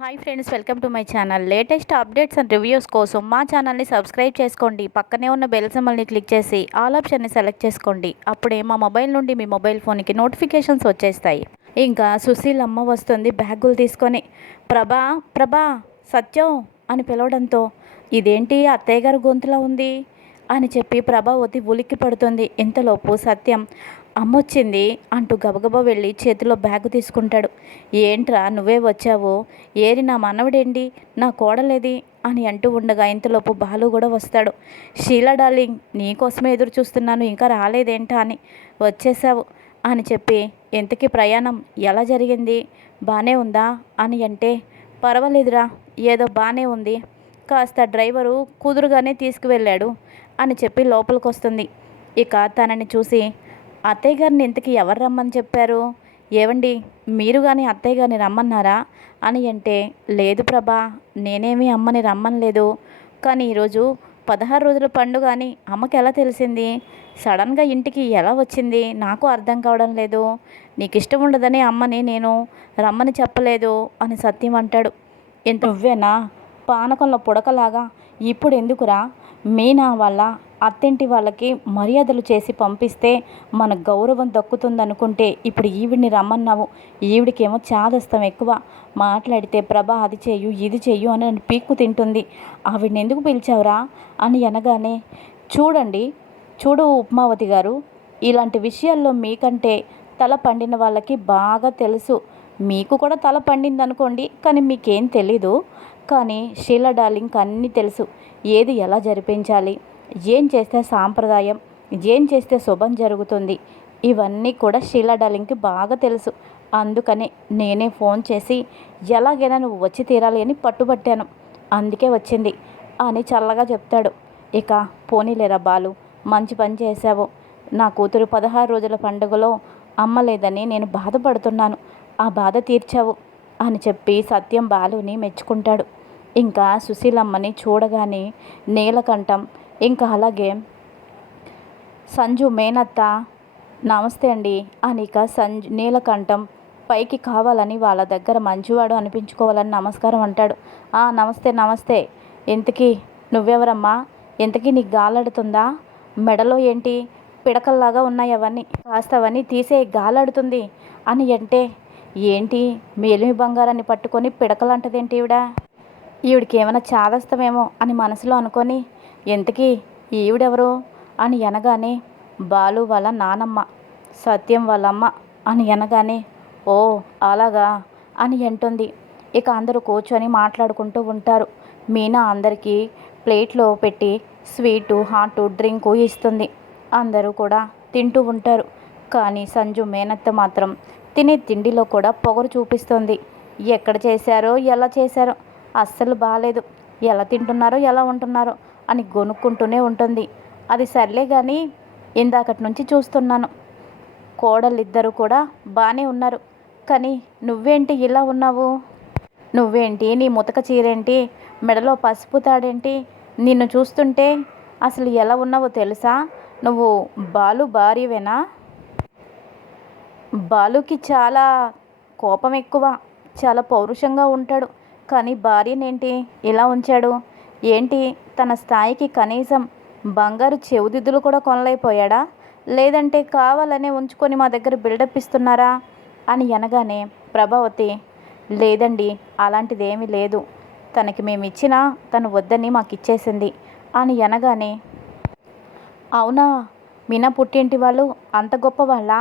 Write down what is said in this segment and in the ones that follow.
Hi friends welcome to my channel. Latest updates and reviews కోసం మా ఛానల్ని subscribe చేసుకోండి. పక్కనే ఉన్న బెల్ సింబల్ని క్లిక్ చేసి ఆల్ ఆప్షన్ని సెలెక్ట్ చేసుకోండి. అప్పుడే మా మొబైల్ నుండి మీ మొబైల్ ఫోన్కి నోటిఫికేషన్స్ వచ్చేస్తాయి. ఇంకా సుశీల్ అమ్మ వస్తుంది బ్యాగులు తీసుకొని. ప్రభా ప్రభా సత్యం అని పిలవడంతో ఇదేంటి అత్తయ్య గారు గొంతులో ఉంది? అని చెప్పి ప్రభావతి ఉలిక్కి పడుతుంది. ఇంతలోపు సత్యం అమ్మొచ్చింది అంటూ గబగబా వెళ్ళి చేతిలో బ్యాగు తీసుకుంటాడు. ఏంట్రా నువ్వే వచ్చావు? ఏరి నా మనవడేంటి? నా కోడలేది? అని అంటూ ఉండగా ఇంతలోపు బాలు కూడా వస్తాడు. షీలా డార్లింగ్ నీకోసమే ఎదురు చూస్తున్నాను ఇంకా రాలేదేంటా అని. వచ్చేసావు అని చెప్పి ఎంతకీ ప్రయాణం ఎలా జరిగింది? బాగానే ఉందా? అని అంటే పర్వాలేదురా ఏదో బాగానే ఉంది. కాస్త డ్రైవరు కుదురుగానే తీసుకువెళ్ళాడు అని చెప్పి లోపలికి వస్తుంది ఇక తనని చూసి అత్తయ్య గారిని ఇంతకీ ఎవరు రమ్మని చెప్పారు? ఏవండి మీరు కానీ అత్తయ్య గారిని రమ్మన్నారా? అని అంటే లేదు ప్రభా నేనేమి అమ్మని రమ్మనలేదు. కానీ ఈరోజు పదహారు రోజుల పండుగ అని అమ్మకి ఎలా తెలిసింది? సడన్గా ఇంటికి ఎలా వచ్చింది? నాకు అర్థం కావడం లేదు. నీకు ఇష్టం ఉండదని అమ్మని నేను రమ్మని చెప్పలేదు అని సత్యం అంటాడు. ఎంత నువ్వేనా? పానకంలో పుడకలాగా ఇప్పుడు ఎందుకురా? మీనా వాళ్ళ అత్తింటి వాళ్ళకి మర్యాదలు చేసి పంపిస్తే మన గౌరవం దక్కుతుందనుకుంటే ఇప్పుడు ఈవిడిని రమ్మన్నావు. ఈవిడికేమో చాదస్తం ఎక్కువ. మాట్లాడితే ప్రభ అది చేయు ఇది చెయ్యు అని నన్ను పీక్కు తింటుంది. ఆవిడని ఎందుకు పిలిచావురా? అని అనగానే చూడండి చూడు ఉప్మావతి గారు ఇలాంటి విషయాల్లో మీకంటే తల పండిన వాళ్ళకి బాగా తెలుసు. మీకు కూడా తల పండింది అనుకోండి కానీ మీకేం తెలీదు. కానీ షీలా డార్లింగ్ అన్నీ తెలుసు. ఏది ఎలా జరిపించాలి? ఏం చేస్తే సాంప్రదాయం? ఏం చేస్తే శుభం జరుగుతుంది? ఇవన్నీ కూడా షీలా డార్లింగ్కి బాగా తెలుసు. అందుకనే నేనే ఫోన్ చేసి ఎలాగైనా నువ్వు వచ్చి తీరాలి అని పట్టుబట్టాను. అందుకే వచ్చింది అని చల్లగా చెప్తాడు. ఇక పోనీలేరా బాలు మంచి పని చేశావు. నా కూతురు పదహారు రోజుల పండుగలో అమ్మ లేదని నేను బాధపడుతున్నాను. ఆ బాధ తీర్చావు అని చెప్పి సత్యం బాలుని మెచ్చుకుంటాడు. ఇంకా సుశీలమ్మని చూడగానే నీలకంఠం. ఇంకా అలాగే సంజు మేనత్త నమస్తే అండి అనిక సంజు నీలకంఠం పైకి కావాలని వాళ్ళ దగ్గర మంచివాడు అనిపించుకోవాలని నమస్కారం అంటాడు. "ఆ, నమస్తే నమస్తే. ఇంతకీ నువ్వెవరమ్మా? ఇంతకీ నీకు గాలాడుతుందా? మెడలో ఏంటి? పిడకల్లాగా ఉన్నాయి అవన్నీ. కాస్త అవన్నీ తీసే గాలాడుతుంది. అని అంటే ఏంటి? మేలిమి బంగారాన్ని పట్టుకొని పిడకలంటదేంటి ఈవిడ? ఈవిడికి ఏమైనా చాదస్తమేమో అని మనసులో అనుకొని ఎంతకీ ఈవిడెవరు? అని అనగానే బాలు వాళ్ళ నానమ్మ సత్యం వాళ్ళమ్మ అని అనగానే ఓ అలాగా అని అంటుంది. ఇక అందరూ కూర్చొని మాట్లాడుకుంటూ ఉంటారు. మీనా అందరికీ ప్లేట్లో పెట్టి స్వీటు హాటు డ్రింకు ఇస్తుంది. అందరూ కూడా తింటూ ఉంటారు. కానీ సంజు మేనత్త మాత్రం తినే తిండిలో కూడా పొగరు చూపిస్తుంది. ఎక్కడ చేశారో ఎలా చేశారో అస్సలు బాగాలేదు ఎలా తింటున్నారో ఎలా ఉంటున్నారో అని గొనుక్కుంటూనే ఉంటుంది. అది సర్లే కానీ ఇందాకటి నుంచి చూస్తున్నాను. కోడలిద్దరూ కూడా బాగానే ఉన్నారు. కానీ నువ్వేంటి ఇలా ఉన్నావు? నువ్వేంటి? నీ ముతక చీరేంటి? మెడలో పసుపు తాడేంటి? నిన్ను చూస్తుంటే అసలు ఎలా ఉన్నావో తెలుసా? నువ్వు బాలు భార్యవేనా? బాలుకి చాలా కోపం ఎక్కువ. చాలా పౌరుషంగా ఉంటాడు. కానీ భార్యనేంటి? ఇలా ఉంచాడు. ఏంటి? తన స్థాయికి కనీసం బంగారు చెవుదిద్దులు కూడా కొనలేకపోయాడా? లేదంటే కావాలనే ఉంచుకొని మా దగ్గర బిల్డప్ ఇస్తున్నారా? అని అనగానే ప్రభావతి లేదండి అలాంటిదేమీ లేదు. తనకి మేము ఇచ్చినా తను వద్దని మాకు ఇచ్చేసింది అని అనగానే అవునా? మీనా పుట్టింటి వాళ్ళు అంత గొప్పవాళ్ళ?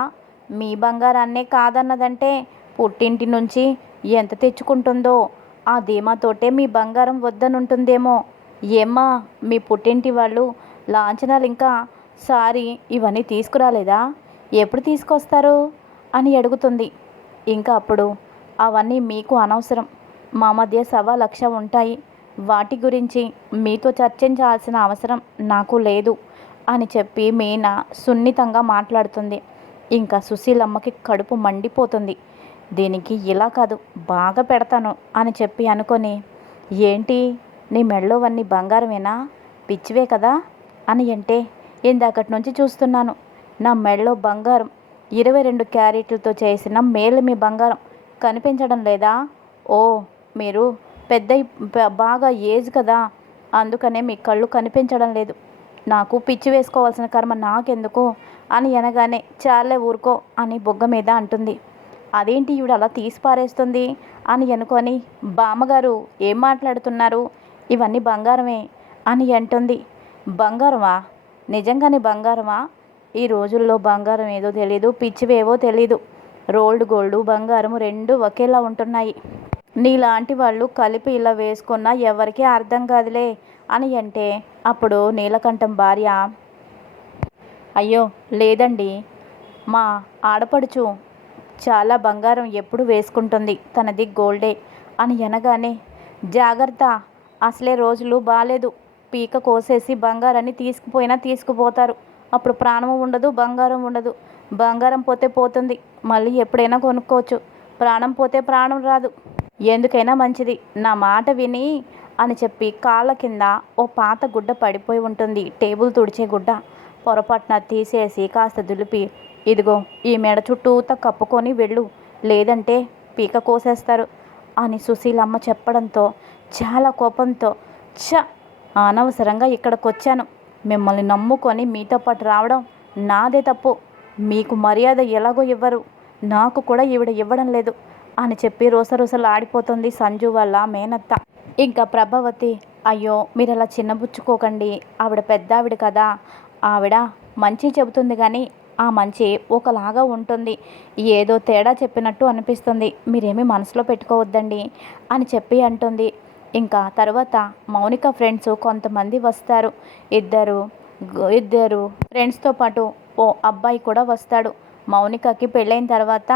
మీ బంగారాన్నే కాదన్నదంటే పుట్టింటి నుంచి ఎంత తెచ్చుకుంటుందో ఆ ధీమాతోటే మీ బంగారం వద్దనుంటుందేమో. ఏమ్మా మీ పుట్టింటి వాళ్ళు లాంఛనాలు ఇంకా సారీ ఇవన్నీ తీసుకురాలేదా? ఎప్పుడు తీసుకొస్తారు? అని అడుగుతుంది. ఇంకా అప్పుడు అవన్నీ మీకు అనవసరం. మా మధ్య సవా లక్ష ఉంటాయి. వాటి గురించి మీతో చర్చించాల్సిన అవసరం నాకు లేదు అని చెప్పి మీనా సున్నితంగా మాట్లాడుతుంది. ఇంకా సుశీలమ్మకి కడుపు మండిపోతుంది. దీనికి ఇలా కాదు బాగా పెడతాను అని చెప్పి అనుకొని ఏంటి నీ మెళ్ళోవన్నీ బంగారమేనా? పిచ్చివే కదా అని అంటే ఇందాకటి నుంచి చూస్తున్నాను. నా మెడలో బంగారం ఇరవై రెండు క్యారెట్లతో చేసిన మేలు మీ బంగారం కనిపించడం లేదా? ఓ మీరు పెద్ద బాగా ఏజ్ కదా అందుకనే మీ కళ్ళు కనిపించడం లేదు. నాకు పిచ్చి వేసుకోవాల్సిన కర్మ నాకెందుకు అని అనగానే చాలే ఊరుకో అని బొగ్గ మీద అంటుంది. అదేంటి ఈవిడ అలా తీసి పారేస్తుంది అని అనుకొని బామ్మగారు ఏం మాట్లాడుతున్నారు? ఇవన్నీ బంగారమే అని అంటుంది. బంగారమా? నిజంగానే బంగారమా? ఈ రోజుల్లో బంగారం ఏదో తెలియదు పిచ్చివేవో తెలీదు. రోల్డ్ గోల్డ్ బంగారం రెండు ఒకేలా ఉంటున్నాయి. నీలాంటి వాళ్ళు కలిపి ఇలా వేసుకున్నా ఎవరికీ అర్థం కాదులే అని అంటే అప్పుడు నీలకంఠం భార్య అయ్యో లేదండి. మా ఆడపడుచు చాలా బంగారం ఎప్పుడు వేసుకుంటుంది? తనది గోల్డే. అని అనగానే జాగ్రత్త అసలే రోజులు బాగాలేదు పీక కోసేసి బంగారాన్ని తీసుకుపోయినా తీసుకుపోతారు. అప్పుడు ప్రాణం ఉండదు బంగారం ఉండదు. బంగారం పోతే పోతుంది. మళ్ళీ ఎప్పుడైనా కొనుక్కోవచ్చు. ప్రాణం పోతే ప్రాణం రాదు. ఎందుకైనా మంచిది. నా మాట విని అని చెప్పి కాళ్ళ కింద ఓ పాత గుడ్డ పడిపోయి ఉంటుంది. టేబుల్ తుడిచే గుడ్డ. పొరపాటున తీసేసి కాస్త దులిపి ఇదిగో ఈ మెడ చుట్టూత కప్పుకొని వెళ్ళు. లేదంటే పీక కోసేస్తారు అని సుశీలమ్మ చెప్పడంతో చాలా కోపంతో ఛ అనవసరంగా ఇక్కడికి వచ్చాను మిమ్మల్ని నమ్ముకొని మీతో పాటు రావడం నాదే తప్పు. మీకు మర్యాద ఎలాగో ఇవ్వరు. నాకు కూడా ఈవిడ ఇవ్వడం లేదు అని చెప్పి రోసరోసలు ఆడిపోతుంది సంజు వాళ్ళ మేనత్త. ఇంకా ప్రభావతి అయ్యో మీరు అలా చిన్నబుచ్చుకోకండి ఆవిడ పెద్ద ఆవిడ కదా. ఆవిడ మంచి చెబుతుంది కానీ ఆ మంచి ఒకలాగా ఉంటుంది. ఏదో తేడా చెప్పినట్టు అనిపిస్తుంది. మీరేమీ మనసులో పెట్టుకోవద్దండి అని చెప్పి అంటుంది. ఇంకా తర్వాత మౌనిక ఫ్రెండ్స్ కొంతమంది వస్తారు. ఇద్దరు ఇద్దరు ఫ్రెండ్స్తో పాటు ఓ అబ్బాయి కూడా వస్తాడు. మౌనికకి పెళ్ళైన తర్వాత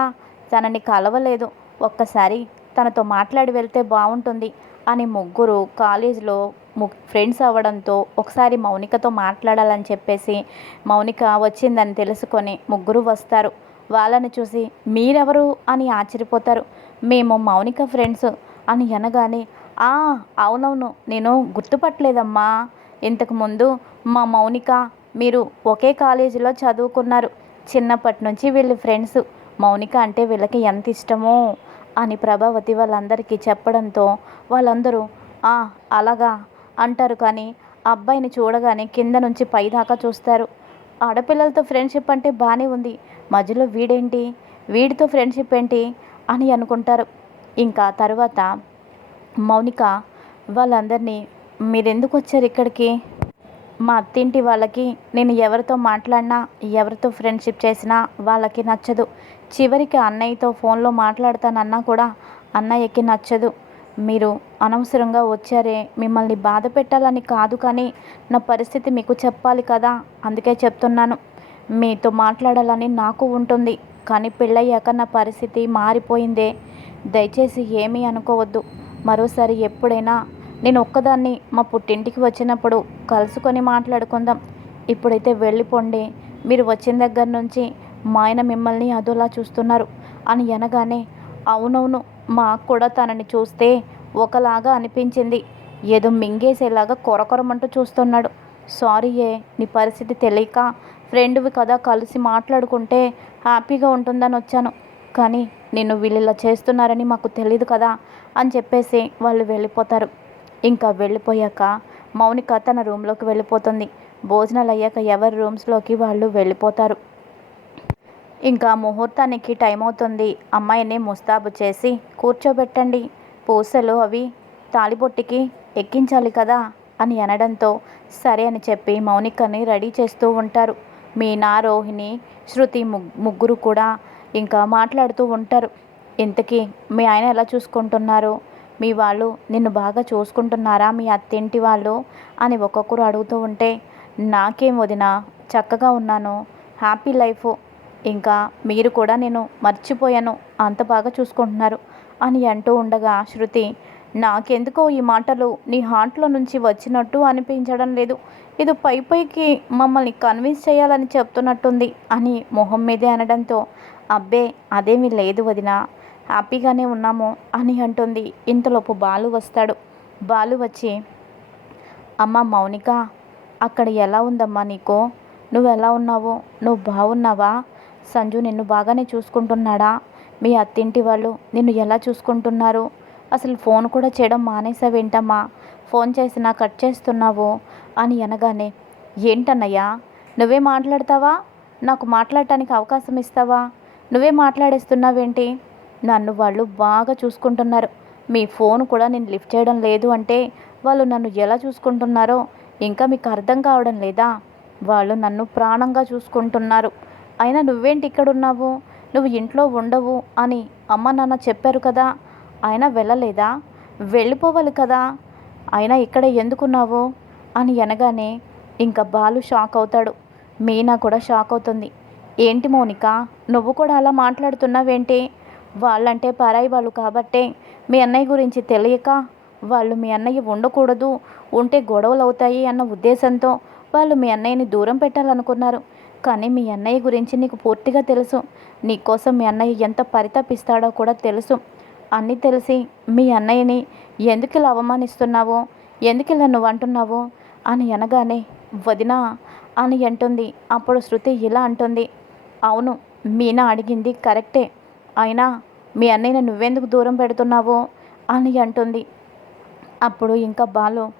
తనని కలవలేదు. ఒక్కసారి తనతో మాట్లాడి వెళ్తే బాగుంటుంది. అని ముగ్గురు కాలేజీలో ము ఫ్రెండ్స్ అవ్వడంతో ఒకసారి మౌనికతో మాట్లాడాలని చెప్పేసి మౌనిక వచ్చిందని తెలుసుకొని ముగ్గురు వస్తారు. వాళ్ళని చూసి మీరెవరు అని ఆశ్చర్యపోతారు. మేము మౌనిక ఫ్రెండ్స్ అని అనగానే "ఆ, అవునవును నేను గుర్తుపట్టలేదమ్మా. ఇంతకుముందు మా మౌనిక మీరు ఒకే కాలేజీలో చదువుకున్నారు. చిన్నప్పటి నుంచి వీళ్ళు ఫ్రెండ్స్. మౌనిక అంటే వీళ్ళకి ఎంత ఇష్టమో. అని ప్రభావతి వాళ్ళందరికీ చెప్పడంతో వాళ్ళందరూ "ఆ, అలాగా అంటారు కానీ అబ్బాయిని చూడగానే కింద నుంచి పైదాకా చూస్తారు. ఆడపిల్లలతో ఫ్రెండ్షిప్ అంటే బాగానే ఉంది. మధ్యలో వీడేంటి? వీడితో ఫ్రెండ్షిప్ ఏంటి? అని అనుకుంటారు. ఇంకా తర్వాత మౌనిక వాళ్ళందరినీ మీరెందుకు వచ్చారు ఇక్కడికి? మా అత్తింటి వాళ్ళకి నేను ఎవరితో మాట్లాడినా ఎవరితో ఫ్రెండ్షిప్ చేసినా వాళ్ళకి నచ్చదు. చివరికి అన్నయ్యతో ఫోన్లో మాట్లాడతానన్నా కూడా అన్నయ్యకి నచ్చదు. మీరు అనవసరంగా వచ్చారే మిమ్మల్ని బాధ పెట్టాలని కాదు కానీ నా పరిస్థితి మీకు చెప్పాలి కదా అందుకే చెప్తున్నాను. మీతో మాట్లాడాలని నాకు ఉంటుంది కానీ పెళ్ళయ్యాక నా పరిస్థితి మారిపోయిందే. దయచేసి ఏమీ అనుకోవద్దు. మరోసారి ఎప్పుడైనా నేను ఒక్కదాన్ని మా పుట్టింటికి వచ్చినప్పుడు కలుసుకొని మాట్లాడుకుందాం. ఇప్పుడైతే వెళ్ళిపోండి. మీరు వచ్చిన దగ్గర నుంచి మా ఆయన మిమ్మల్ని అదోలా చూస్తున్నారు అని అనగానే అవునవును మాకు కూడా తనని చూస్తే ఒకలాగా అనిపించింది. ఏదో మింగేసేలాగా కొరకొరమంటూ చూస్తున్నాడు. సారీయే నీ పరిస్థితి తెలియక ఫ్రెండ్వి కదా కలిసి మాట్లాడుకుంటే హ్యాపీగా ఉంటుందని వచ్చాను. కానీ నిన్ను వీళ్ళు ఇలా చేస్తున్నారని మాకు తెలియదు కదా అని చెప్పేసి వాళ్ళు వెళ్ళిపోతారు. ఇంకా వెళ్ళిపోయాక మౌనిక తన రూమ్లోకి వెళ్ళిపోతుంది. భోజనాలు అయ్యాక ఎవరి రూమ్స్లోకి వాళ్ళు వెళ్ళిపోతారు. ఇంకా ముహూర్తానికి టైం అవుతుంది. అమ్మాయిని ముస్తాబు చేసి కూర్చోబెట్టండి. పూసలు అవి తాలిబొట్టికి ఎక్కించాలి కదా అని అనడంతో సరే అని చెప్పి మౌనికని రెడీ చేస్తూ ఉంటారు. మీనా రోహిణి శృతి ముగ్- ముగ్గురు కూడా ఇంకా మాట్లాడుతూ ఉంటారు. ఇంతకీ మీ ఆయన ఎలా చూసుకుంటున్నారు? మీ వాళ్ళు నిన్ను బాగా చూసుకుంటున్నారా? మీ అత్తింటి వాళ్ళు? అని ఒక్కొక్కరు అడుగుతూ ఉంటే నాకేం వదినా చక్కగా ఉన్నాను. Happy life. ఇంకా మీరు కూడా నేను మర్చిపోయాను అంత బాగా చూసుకుంటున్నారు అని అంటూ ఉండగా శృతి నాకెందుకో ఈ మాటలు నీ హార్ట్లో నుంచి వచ్చినట్టు అనిపించడం లేదు. ఇది పై పైకి మమ్మల్ని కన్విన్స్ చేయాలని చెప్తున్నట్టుంది అని మొహం మీదే అనడంతో అబ్బే అదేమీ లేదు వదినా హ్యాపీగానే ఉన్నాము అని అంటుంది. ఇంతలోపు బాలు వస్తాడు. బాలు వచ్చి అమ్మ మౌనిక అక్కడ ఎలా ఉందమ్మా నీకు? నువ్వు ఎలా ఉన్నావు? నువ్వు బాగున్నావా సంజు నిన్ను బాగానే చూసుకుంటున్నాడా? మీ అత్తింటి వాళ్ళు నిన్ను ఎలా చూసుకుంటున్నారు? అసలు ఫోన్ కూడా చేయడం మానేసావేంటమ్మా ఫోన్ చేసినా కట్ చేస్తున్నావు? అని అనగానే ఏంటన్నయ్యా నువ్వే మాట్లాడతావా? నాకు మాట్లాడటానికి అవకాశం ఇస్తావా? నువ్వే మాట్లాడేస్తున్నావేంటి? నన్ను వాళ్ళు బాగా చూసుకుంటున్నారు. మీ ఫోన్ కూడా నేను లిఫ్ట్ చేయడం లేదు అంటే వాళ్ళు నన్ను ఎలా చూసుకుంటున్నారో ఇంకా మీకు అర్థం కావడం లేదా? వాళ్ళు నన్ను ప్రాణంగా చూసుకుంటున్నారు. అయినా నువ్వేంటి ఇక్కడ ఉన్నావు నువ్వు ఇంట్లో ఉండవు అని అమ్మ నాన్న చెప్పారు కదా. అయినా వెళ్ళలేదా? వెళ్ళిపోవాలి కదా. అయినా ఇక్కడ ఎందుకున్నావు? అని అనగానే ఇంకా బాలు షాక్ అవుతాడు. మీనా కూడా షాక్ అవుతుంది. ఏంటి మౌనిక నువ్వు కూడా అలా మాట్లాడుతున్నావేంటి? వాళ్ళంటే పరాయి వాళ్ళు కాబట్టే మీ అన్నయ్య గురించి తెలియక వాళ్ళు మీ అన్నయ్య ఉండకూడదు ఉంటే గొడవలు అవుతాయి అన్న ఉద్దేశంతో వాళ్ళు మీ అన్నయ్యని దూరం పెట్టాలనుకున్నారు. కానీ మీ అన్నయ్య గురించి నీకు పూర్తిగా తెలుసు. నీకోసం మీ అన్నయ్య ఎంత పరితపిస్తాడో కూడా తెలుసు. అన్నీ తెలిసి మీ అన్నయ్యని ఎందుకు ఇలా అవమానిస్తున్నావు? ఎందుకు ఇలా నువ్వు అంటున్నావు? అని అనగానే వదినా అని అంటుంది. అప్పుడు శృతి ఇలా అంటుంది. అవును మీనా అడిగింది కరెక్టే. అయినా మీ అన్నయ్యని నువ్వెందుకు దూరం పెడుతున్నావు? అని అంటుంది. అప్పుడు ఇంకా బాలు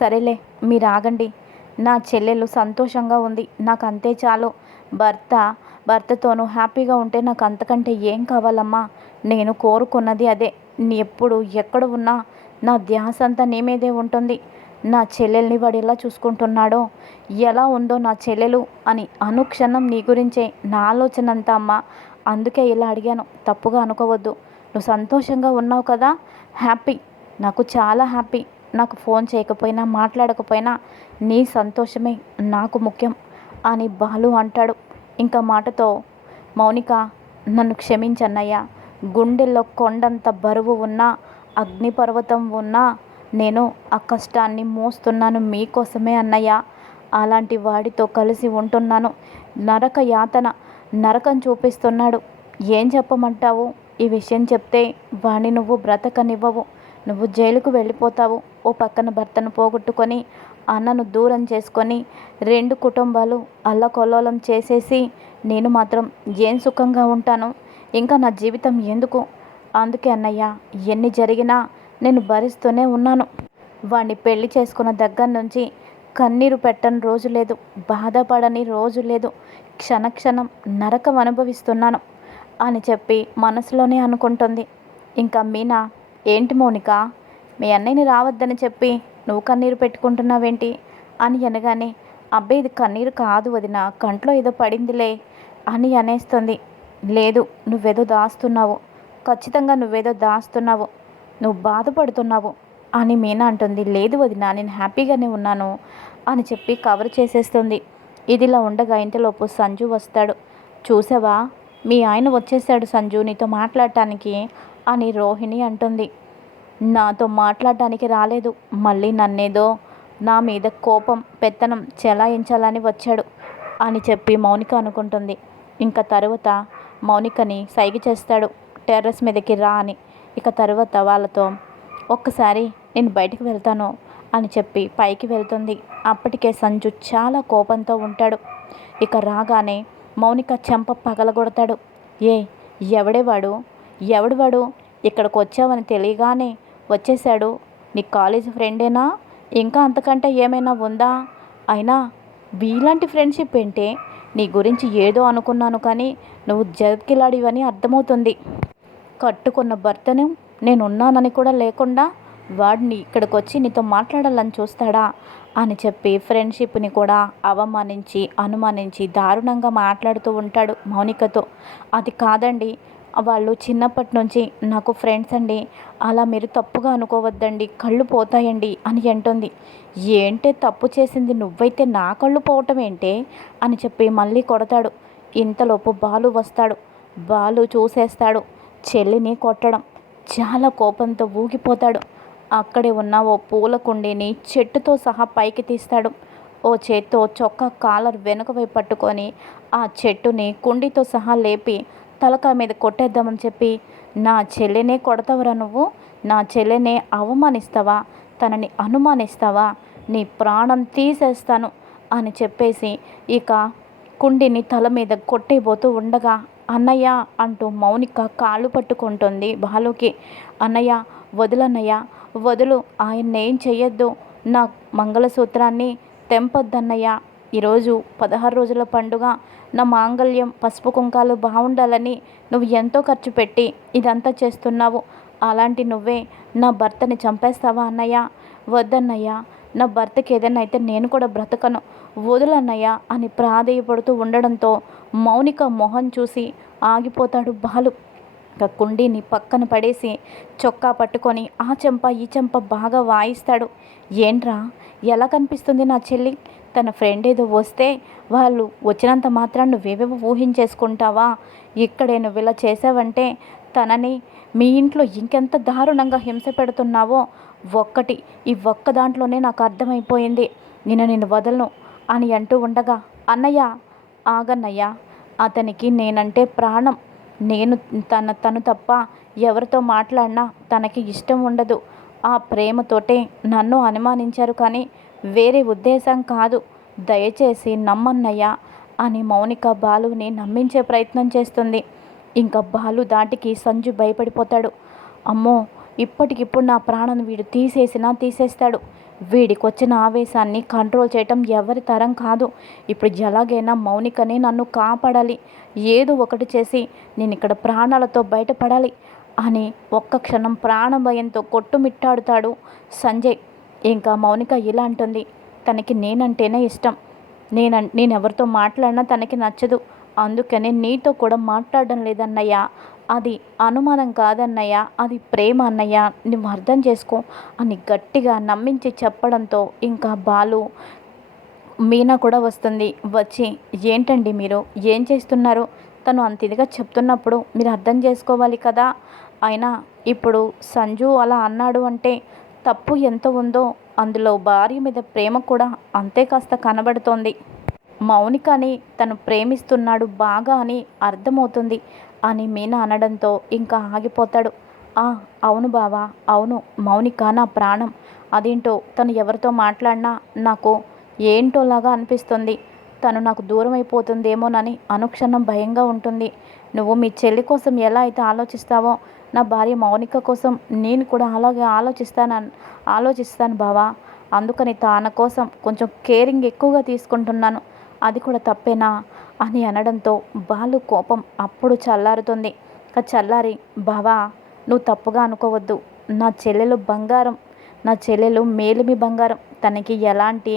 సరేలే మీరు ఆగండి. నా చెల్లెలు సంతోషంగా ఉంది. నాకు అంతే చాలు. భర్త భర్తతోనూ హ్యాపీగా ఉంటే నాకు అంతకంటే ఏం కావాలమ్మా? నేను కోరుకున్నది అదే. నీ ఎప్పుడు ఎక్కడ ఉన్నా నా ధ్యాస అంతా నీ మీదే ఉంటుంది. నా చెల్లెల్ని వాడు ఎలా చూసుకుంటున్నాడో ఎలా ఉందో నా చెల్లెలు అని అనుక్షణం నీ గురించే నా ఆలోచన అంతా అమ్మా. అందుకే ఇలా అడిగాను. తప్పుగా అనుకోవద్దు. నువ్వు సంతోషంగా ఉన్నావు కదా? హ్యాపీ. నాకు చాలా హ్యాపీ. నాకు ఫోన్ చేయకపోయినా మాట్లాడకపోయినా నీ సంతోషమే నాకు ముఖ్యం అని బాలు అంటాడు. ఇంకా మాటతో మౌనిక నన్ను క్షమించన్నయ్యా. గుండెల్లో కొండంత బరువు ఉన్నా అగ్నిపర్వతం ఉన్నా నేను ఆ కష్టాన్ని మోస్తున్నాను మీకోసమే అన్నయ్య. అలాంటి వాడితో కలిసి ఉంటున్నాను. నరక యాతన నరకం చూపిస్తున్నాడు. ఏం చెప్పమంటావు? ఈ విషయం చెప్తే వాణ్ణి నువ్వు బ్రతకనివ్వవు. నువ్వు జైలుకు వెళ్ళిపోతావు. ఓ పక్కన భర్తను పోగొట్టుకొని అన్నను దూరం చేసుకొని రెండు కుటుంబాలు అల్లకొల్లోలం చేసేసి నేను మాత్రం ఏం సుఖంగా ఉంటాను? ఇంకా నా జీవితం ఎందుకు? అందుకే అన్నయ్య ఎన్ని జరిగినా నేను భరిస్తూనే ఉన్నాను. వాణ్ణి పెళ్ళి చేసుకున్న దగ్గర నుంచి కన్నీరు పెట్టని రోజు లేదు బాధపడని రోజు లేదు క్షణక్షణం నరకం అనుభవిస్తున్నాను అని చెప్పి మనసులోనే అనుకుంటుంది. ఇంకా మీనా ఏంటి మౌనిక? మీ అన్నయ్యని రావద్దని చెప్పి నువ్వు కన్నీరు పెట్టుకుంటున్నావేంటి? అని అనగానే అబ్బాయి ఇది కన్నీరు కాదు వదిన కంట్లో ఏదో పడిందిలే అని అనేస్తుంది. లేదు నువ్వేదో దాస్తున్నావు. ఖచ్చితంగా నువ్వేదో దాస్తున్నావు. నువ్వు బాధపడుతున్నావు అని మీనా అంటుంది. లేదు వదిన నేను హ్యాపీగానే ఉన్నాను అని చెప్పి కవర్ చేసేస్తుంది. ఇదిలా ఉండగా ఇంతలోపు సంజు వస్తాడు. చూసావా? మీ ఆయన వచ్చేసాడు సంజు నీతో మాట్లాడటానికి. అని రోహిణి అంటుంది. నాతో మాట్లాడటానికి రాలేదు. మళ్ళీ నన్నేదో నా మీద కోపం పెత్తనం చెలాయించాలని వచ్చాడు అని చెప్పి మౌనిక అనుకుంటుంది. ఇంకా తరువాత మౌనికని సైగ చేస్తాడు. టెర్రస్ మీదకి రా అని. ఇక తర్వాత వాళ్ళతో ఒక్కసారి నేను బయటికి వెళ్తాను అని చెప్పి పైకి వెళ్తుంది. అప్పటికే సంజు చాలా కోపంతో ఉంటాడు. ఇక రాగానే మౌనిక చెంప పగలగొడతాడు. ఏ ఎవడే వాడు ఎవడు వాడు? ఇక్కడికి వచ్చావని తెలియగానే వచ్చేశాడు. నీ కాలేజ్ ఫ్రెండేనా? ఇంకా అంతకంటే ఏమైనా ఉందా? అయినా వీలాంటి ఫ్రెండ్షిప్ ఏంటే? నీ గురించి ఏదో అనుకున్నాను కానీ నువ్వు జగత్కిలాడివని అర్థమవుతుంది. కట్టుకున్న భర్తను నేనున్నానని కూడా లేకుండా వాడిని ఇక్కడికి వచ్చి నీతో మాట్లాడాలని చూస్తాడా? అని చెప్పి ఫ్రెండ్షిప్ని కూడా అవమానించి అనుమానించి దారుణంగా మాట్లాడుతూ ఉంటాడు మౌనికతో. అది కాదండి వాళ్ళు చిన్నప్పటి నుంచి నాకు ఫ్రెండ్స్ అండి. అలా మీరు తప్పుగా అనుకోవద్దండి. కళ్ళు పోతాయండి అని అంటుంది. ఏంటే తప్పు చేసింది? నువ్వైతే నా కళ్ళు పోవటం ఏంటే? అని చెప్పి మళ్ళీ కొడతాడు. ఇంతలోపు బాలు వస్తాడు. బాలు చూసేస్తాడు. చెల్లిని కొట్టడం. చాలా కోపంతో ఊగిపోతాడు. అక్కడే ఉన్న ఓ పూల కుండీని చెట్టుతో సహా పైకి తీస్తాడు. ఓ చేత్తో చొక్కా కాలర్ వెనుక వైపు పట్టుకొని ఆ చెట్టుని కుండీతో సహా లేపి తలకా మీద కొట్టేద్దామని చెప్పి నా చెల్లెనే కొడతావురా నువ్వు నా చెల్లెనే అవమానిస్తావా తనని అనుమానిస్తావా నీ ప్రాణం తీసేస్తాను అని చెప్పేసి ఇక కుండిని తల మీద కొట్టేయబోతూ ఉండగా అన్నయ్య అంటూ మౌనిక కాళ్ళు పట్టుకుంటుంది బాలుకి. అన్నయ్య వదులన్నయ్య వదులు ఆయన్ని ఏం చెయ్యొద్దు నా మంగళసూత్రాన్ని తెంపొద్దన్నయ్య. ఈరోజు పదహారు రోజుల పండుగ నా మాంగళ్యం పసుపు కుంకాలు బాగుండాలని నువ్వు ఎంతో ఖర్చు పెట్టి ఇదంతా చేస్తున్నావు. అలాంటి నువ్వే నా భర్తని చంపేస్తావా అన్నయ్య? వద్దన్నయ్య నా భర్తకి ఏదైనా అయితే నేను కూడా బ్రతకను. వదులన్నయ్య అని ప్రాధేయపడుతూ ఉండడంతో మౌనిక మొహం చూసి ఆగిపోతాడు బాలు. ఇక కుండీని పక్కన పడేసి చొక్కా పట్టుకొని ఆ చెంప ఈ చెంప బాగా వాయిస్తాడు. ఏంట్రా ఎలా కనిపిస్తుంది నా చెల్లి? తన ఫ్రెండ్ ఏదో వస్తే వాళ్ళు వచ్చినంత మాత్రం నువ్వేవేవో ఊహించేసుకుంటావా? ఇక్కడే నువ్వు ఇలా చేసావంటే తనని మీ ఇంట్లో ఇంకెంత దారుణంగా హింస పెడుతున్నావో ఒక్కటి ఈ ఒక్క దాంట్లోనే నాకు అర్థమైపోయింది. నేను నిన్ను వదలను అని అంటూ ఉండగా అన్నయ్య ఆగన్నయ్య అతనికి నేనంటే ప్రాణం. నేను తన తను తప్ప ఎవరితో మాట్లాడినా తనకి ఇష్టం ఉండదు. ఆ ప్రేమతోటే నన్ను అనుమానించారు కానీ వేరే ఉద్దేశం కాదు. దయచేసి నమ్మన్నయ్యా అని మౌనిక బాలుని నమ్మించే ప్రయత్నం చేస్తుంది. ఇంకా బాలు దాటికి సంజు భయపడిపోతాడు. అమ్మో ఇప్పటికిప్పుడు నా ప్రాణం వీడు తీసేసినా తీసేస్తాడు. వీడికి వచ్చిన ఆవేశాన్ని కంట్రోల్ చేయటం ఎవరి తరం కాదు. ఇప్పుడు ఎలాగైనా మౌనికని నన్ను కాపాడాలి. ఏదో ఒకటి చేసి నేను ఇక్కడ ప్రాణాలతో బయటపడాలి అని ఒక్క క్షణం ప్రాణ భయంతో కొట్టుమిట్టాడుతాడు సంజయ్. ఇంకా మౌనిక ఇలా అంటుంది. తనకి నేనంటేనే ఇష్టం. నేను నేను ఎవరితో మాట్లాడినా తనకి నచ్చదు. అందుకనే నీతో కూడా మాట్లాడడం లేదన్నయ్య. అది అనుమానం కాదన్నయ్య. అది ప్రేమ అన్నయ్య. నువ్వు అర్థం చేసుకో. అని గట్టిగా నమ్మించి చెప్పడంతో ఇంకా బాలు మీనా కూడా వస్తుంది. వచ్చి ఏంటండి మీరు? ఏం చేస్తున్నారు? తను అంత ఇదిగా చెప్తున్నప్పుడు మీరు అర్థం చేసుకోవాలి కదా? అయినా ఇప్పుడు సంజు అలా అన్నాడు అంటే తప్పు ఎంత ఉందో అందులో భార్య మీద ప్రేమ కూడా అంతే కాస్త కనబడుతోంది. మౌనికని తను ప్రేమిస్తున్నాడు బాగా అని అర్థమవుతుంది అని మీనా అనడంతో ఇంకా ఆగిపోతాడు. ఆ అవును బావా అవును మౌనిక నా ప్రాణం. అదేంటో తను ఎవరితో మాట్లాడినా నాకు ఏంటోలాగా అనిపిస్తుంది. తను నాకు దూరం అయిపోతుందేమోనని అనుక్షణం భయంగా ఉంటుంది. నువ్వు మీ చెల్లి కోసం ఎలా అయితే ఆలోచిస్తావో నా భార్య మౌనిక కోసం నేను కూడా అలాగే ఆలోచిస్తాను ఆలోచిస్తాను బావా. అందుకని తన కోసం కొంచెం కేరింగ్ ఎక్కువగా తీసుకుంటున్నాను. అది కూడా తప్పేనా? అని అనడంతో బాలు కోపం అప్పుడు చల్లారుతుంది. చల్లారి బావా నువ్వు తప్పుగా అనుకోవద్దు. నా చెల్లెలు బంగారం. నా చెల్లెలు మేలిమి బంగారం. తనకి ఎలాంటి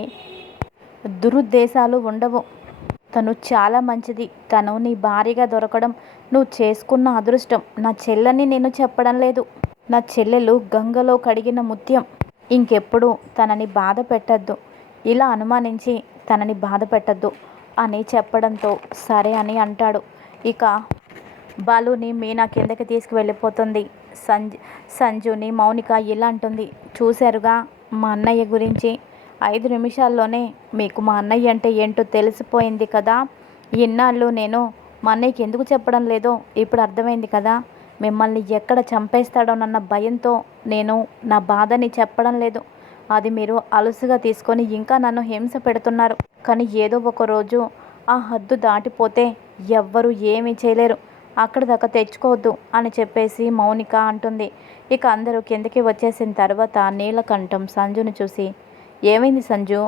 దురుద్దేశాలు ఉండవు. తను చాలా మంచిది. తను నీ భార్యగా దొరకడం నువ్వు చేసుకున్న అదృష్టం. నా చెల్లెని నేను చెప్పడం లేదు. నా చెల్లెలు గంగలో కడిగిన ముత్యం. ఇంకెప్పుడు తనని బాధ పెట్టద్దు. ఇలా అనుమానించి తనని బాధ పెట్టద్దు అని చెప్పడంతో సరే అని అంటాడు. ఇక బాలుని మీనా కిందకి తీసుకువెళ్ళిపోతుంది. సంజ్ సంజుని మౌనిక ఇలా అంటుంది. చూశారుగా మా అన్నయ్య గురించి. ఐదు నిమిషాల్లోనే మీకు మా అన్నయ్య అంటే ఏంటో తెలిసిపోయింది కదా. ఇన్నాళ్ళు నేను మా అన్నయ్యకి ఎందుకు చెప్పడం లేదో ఇప్పుడు అర్థమైంది కదా. మిమ్మల్ని ఎక్కడ చంపేస్తాడోనన్న భయంతో నేను నా బాధని చెప్పడం లేదు. అది మీరు అలుసుగా తీసుకొని ఇంకా నన్ను హింస పెడుతున్నారు. కానీ ఏదో ఒక రోజు ఆ హద్దు దాటిపోతే ఎవ్వరూ ఏమీ చేయలేరు. అక్కడ దాకా తెచ్చుకోవద్దు అని చెప్పేసి మౌనిక అంటుంది. ఇక అందరూ కిందకి వచ్చేసిన తర్వాత నీలకంఠం సంజుని చూసి ఏమైంది సంజు?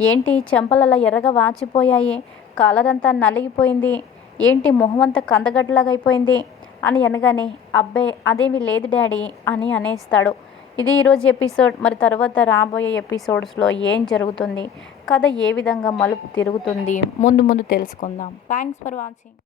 ఏంటి చెంపలలా ఎర్రగా వాచిపోయాయి? కాలరంతా నలిగిపోయింది. ఏంటి మొహం అంతా కందగడ్డలాగా అయిపోయింది? అని అనగానే అబ్బే అదేమీ లేదు డాడీ అని అనేస్తాడు. ఇది ఈరోజు ఎపిసోడ్ మరి తర్వాత రాబోయే ఎపిసోడ్స్లో ఏం జరుగుతుంది? కథ ఏ విధంగా మలుపు తిరుగుతుంది? ముందు ముందు తెలుసుకుందాం. Thanks for watching.